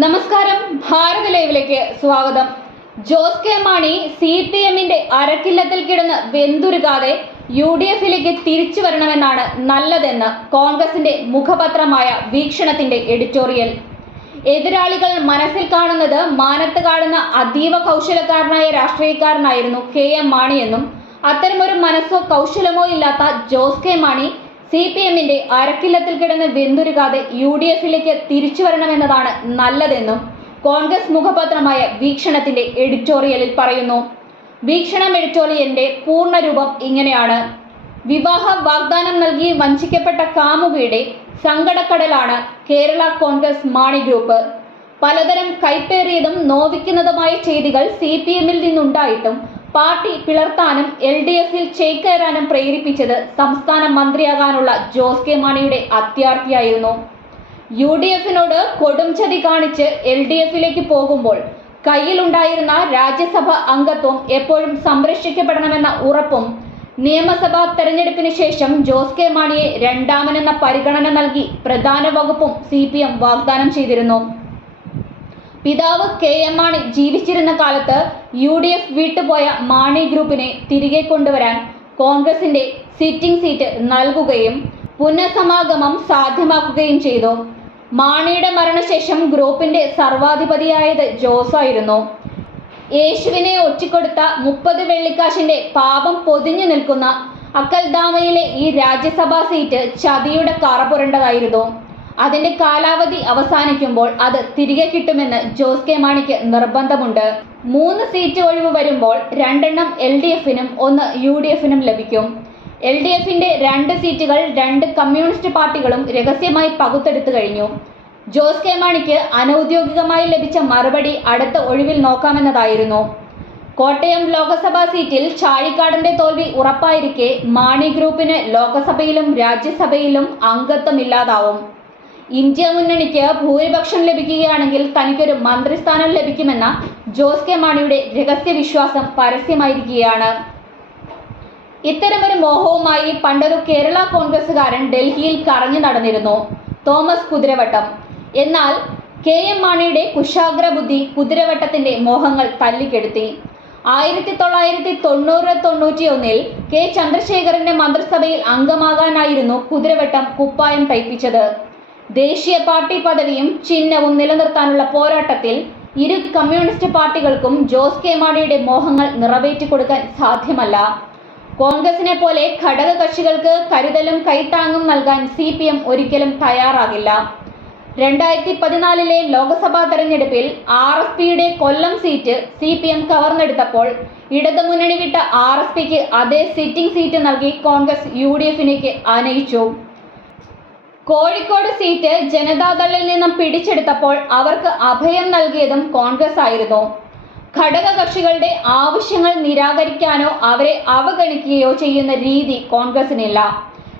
നമസ്കാരം, ഭാരത് ലൈവിലേക്ക് സ്വാഗതം. ജോസ് കെ മാണി CPMന്റെ അരക്കില്ലത്തിൽ കിടന്ന് വെന്തുരുകാതെ UDFിലേക്ക് തിരിച്ചു വരണമെന്നാണ് നല്ലതെന്ന് കോൺഗ്രസിന്റെ മുഖപത്രമായ വീക്ഷണത്തിന്റെ എഡിറ്റോറിയൽ. എതിരാളികൾ മനസ്സിൽ കാണുന്നത് മാനത്ത് കാണുന്ന അതീവ കൗശലക്കാരനായ രാഷ്ട്രീയക്കാരനായിരുന്നു KM മാണിയെന്നും അത്തരമൊരു മനസ്സോ കൗശലമോ ഇല്ലാത്ത ജോസ് കെ മാണി CPMന്റെ അരക്കില്ലത്തിൽ കിടന്ന് വെന്തുരുകാതെ UDFിലേക്ക് തിരിച്ചു വരണമെന്നതാണ് നല്ലതെന്നും കോൺഗ്രസ് മുഖപത്രമായ വീക്ഷണത്തിന്റെ എഡിറ്റോറിയലിൽ പറയുന്നു. വീക്ഷണം എഡിറ്റോറിയലിന്റെ പൂർണ്ണരൂപം ഇങ്ങനെയാണ്: വിവാഹ വാഗ്ദാനം നൽകി വഞ്ചിക്കപ്പെട്ട കാമുകിയുടെ സങ്കടക്കടലാണ് കേരള കോൺഗ്രസ് മാണി ഗ്രൂപ്പ്. പലതരം കൈപ്പേറിയതും നോവിക്കുന്നതുമായ ചെയ്തികൾ CPMൽ നിന്നുണ്ടായിട്ടും പാർട്ടി പിളർത്താനും LDFിൽ ചേക്കേറാനും പ്രേരിപ്പിച്ചത് സംസ്ഥാന മന്ത്രിയാകാനുള്ള ജോസ് കെ മാണിയുടെ അത്യാർത്തിയായിരുന്നു. UDFിനോട് കൊടും ചതി കാണിച്ച് LDFിലേക്ക് പോകുമ്പോൾ കയ്യിലുണ്ടായിരുന്ന രാജ്യസഭ അംഗത്വം എപ്പോഴും സംരക്ഷിക്കപ്പെടണമെന്ന ഉറപ്പും നിയമസഭാ തെരഞ്ഞെടുപ്പിന് ശേഷം ജോസ് കെ മാണിയെ രണ്ടാമനെന്ന പരിഗണന നൽകി പ്രധാന വകുപ്പും CPM വാഗ്ദാനം ചെയ്തിരുന്നു. പിതാവ് KM മാണി ജീവിച്ചിരുന്ന കാലത്ത് UDF വിട്ടുപോയ മാണി ഗ്രൂപ്പിനെ തിരികെ കൊണ്ടുവരാൻ കോൺഗ്രസിന്റെ സിറ്റിംഗ് സീറ്റ് നൽകുകയും പുനഃസമാഗമം സാധ്യമാക്കുകയും ചെയ്തു. മാണിയുടെ മരണശേഷം ഗ്രൂപ്പിന്റെ സർവാധിപതിയായത് ജോസായിരുന്നു. യേശുവിനെ ഒറ്റിക്കൊടുത്ത 30 വെള്ളിക്കാശിന്റെ പാപം പൊതിഞ്ഞു നിൽക്കുന്ന അക്കൽദാമയിലെ ഈ രാജ്യസഭാ സീറ്റ് ചതിയുടെ കറ പുരണ്ടതായിരുന്നു. അതിന്റെ കാലാവധി അവസാനിക്കുമ്പോൾ അത് തിരികെ കിട്ടുമെന്ന് ജോസ് കെ മാണിക്ക് നിർബന്ധമുണ്ട്. 3 സീറ്റ് ഒഴിവ് വരുമ്പോൾ 2 LDFിനും 1 UDFിനും ലഭിക്കും. LDFിന്റെ 2 സീറ്റുകൾ 2 കമ്മ്യൂണിസ്റ്റ് പാർട്ടികളും രഹസ്യമായി പകുത്തെടുത്തു കഴിഞ്ഞു. ജോസ് കെ മാണിക്ക് അനൌദ്യോഗികമായി ലഭിച്ച മറുപടി അടുത്ത ഒഴിവിൽ നോക്കാമെന്നതായിരുന്നു. കോട്ടയം ലോക്സഭാ സീറ്റിൽ ചാഴിക്കാടന്റെ തോൽവി ഉറപ്പായിരിക്കെ മാണി ഗ്രൂപ്പിന് ലോക്സഭയിലും രാജ്യസഭയിലും അംഗത്വമില്ലാതാവും. ഇന്ത്യ മുന്നണിക്ക് ഭൂരിപക്ഷം ലഭിക്കുകയാണെങ്കിൽ തനിക്കൊരു മന്ത്രിസ്ഥാനം ലഭിക്കുമെന്ന ജോസ് കെ മാണിയുടെ രഹസ്യ വിശ്വാസം പരസ്യമായിരിക്കുകയാണ്. ഇത്തരമൊരു മോഹവുമായി പണ്ടൊരു കേരള കോൺഗ്രസുകാരൻ ഡൽഹിയിൽ കറങ്ങി നടന്നിരുന്നു, തോമസ് കുതിരവട്ടം. എന്നാൽ KM മാണിയുടെ കുശാഗ്ര ബുദ്ധി കുതിരവട്ടത്തിന്റെ മോഹങ്ങൾ തല്ലിക്കെടുത്തി. 1990-91 K ചന്ദ്രശേഖരന്റെ മന്ത്രിസഭയിൽ അംഗമാകാനായിരുന്നു കുതിരവട്ടം കുപ്പായം തയ്പ്പിച്ചത്. ദേശീയ പാർട്ടി പദവിയും ചിഹ്നവും നിലനിർത്താനുള്ള പോരാട്ടത്തിൽ ഇരു കമ്മ്യൂണിസ്റ്റ് പാർട്ടികൾക്കും ജോസ് കെ മാണിയുടെ മോഹങ്ങൾ നിറവേറ്റിക്കൊടുക്കാൻ സാധ്യമല്ല. കോൺഗ്രസിനെ പോലെ ഘടക കക്ഷികൾക്ക് കരുതലും കൈത്താങ്ങും നൽകാൻ CPM ഒരിക്കലും തയ്യാറാകില്ല. 2014 ലോക്സഭാ തെരഞ്ഞെടുപ്പിൽ RSPയുടെ കൊല്ലം സീറ്റ് CPM കവർന്നെടുത്തപ്പോൾ ഇടതുമുന്നണി വിട്ട RSPക്ക് അതേ സിറ്റിംഗ് സീറ്റ് നൽകി കോൺഗ്രസ് UDFിലേക്ക് ആനയിച്ചു. കോഴിക്കോട് സീറ്റ് ജനതാദളിൽ നിന്നും പിടിച്ചെടുത്തപ്പോൾ അവർക്ക് അഭയം നൽകിയതും കോൺഗ്രസ് ആയിരുന്നു. ഘടക കക്ഷികളുടെ ആവശ്യങ്ങൾ നിരാകരിക്കാനോ അവരെ അവഗണിക്കുകയോ ചെയ്യുന്ന രീതി കോൺഗ്രസിനില്ല.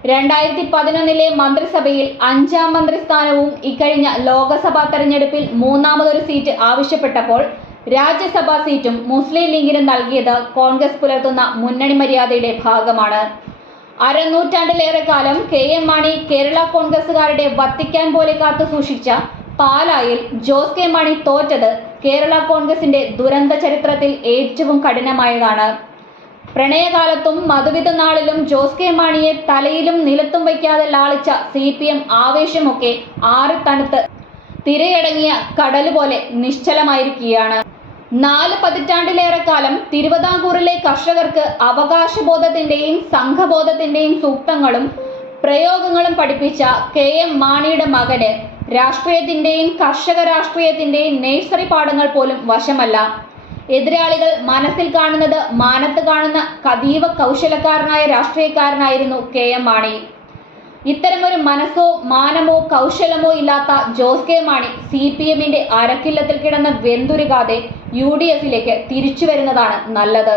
2011 മന്ത്രിസഭയിൽ 5ാം മന്ത്രിസ്ഥാനവും ഇക്കഴിഞ്ഞ ലോക്സഭാ തെരഞ്ഞെടുപ്പിൽ 3ാമതൊരു സീറ്റ് ആവശ്യപ്പെട്ടപ്പോൾ രാജ്യസഭാ സീറ്റും മുസ്ലിം ലീഗിന് നൽകിയത് കോൺഗ്രസ് പുലർത്തുന്ന മുന്നണി മര്യാദയുടെ ഭാഗമാണ്. അരനൂറ്റാണ്ടിലേറെ കാലം KM മാണി കേരള കോൺഗ്രസുകാരുടെ വത്തിക്കാൻ പോലെ കാത്തു സൂക്ഷിച്ച പാലായിൽ ജോസ് കെ മാണി തോറ്റത് കേരള കോൺഗ്രസിന്റെ ദുരന്ത ചരിത്രത്തിൽ ഏറ്റവും കഠിനമായതാണ്. പ്രണയകാലത്തും മധുവിധ നാളിലും ജോസ് കെ മാണിയെ തലയിലും നിലത്തും വയ്ക്കാതെ ലാളിച്ച CPM ആവേശമൊക്കെ ആറിത്തണുത്ത് തിരയടങ്ങിയ കടല് പോലെ നിശ്ചലമായിരിക്കുകയാണ്. 4 പതിറ്റാണ്ടിലേറെ കാലം തിരുവിതാംകൂറിലെ കർഷകർക്ക് അവകാശബോധത്തിന്റെയും സംഘബോധത്തിന്റെയും സൂക്തങ്ങളും പ്രയോഗങ്ങളും പഠിപ്പിച്ച KM മാണിയുടെ മകന് രാഷ്ട്രീയത്തിന്റെയും കർഷക രാഷ്ട്രീയത്തിന്റെയും നേഴ്സറി പാഠങ്ങൾ പോലും വശമല്ല. എതിരാളികൾ മനസ്സിൽ കാണുന്നത് മാനത്ത് കാണുന്ന അതീവ കൗശലക്കാരനായ രാഷ്ട്രീയക്കാരനായിരുന്നു KM മാണി. ഇത്തരമൊരു മനസ്സോ മാനമോ കൗശലമോ ഇല്ലാത്ത ജോസ് കെ മാണി CPMന്റെ അരക്കില്ലത്തിൽ കിടന്ന് വെന്തുരുകാതെ UDFിലേക്ക് തിരിച്ചു വരുന്നതാണ് നല്ലത്.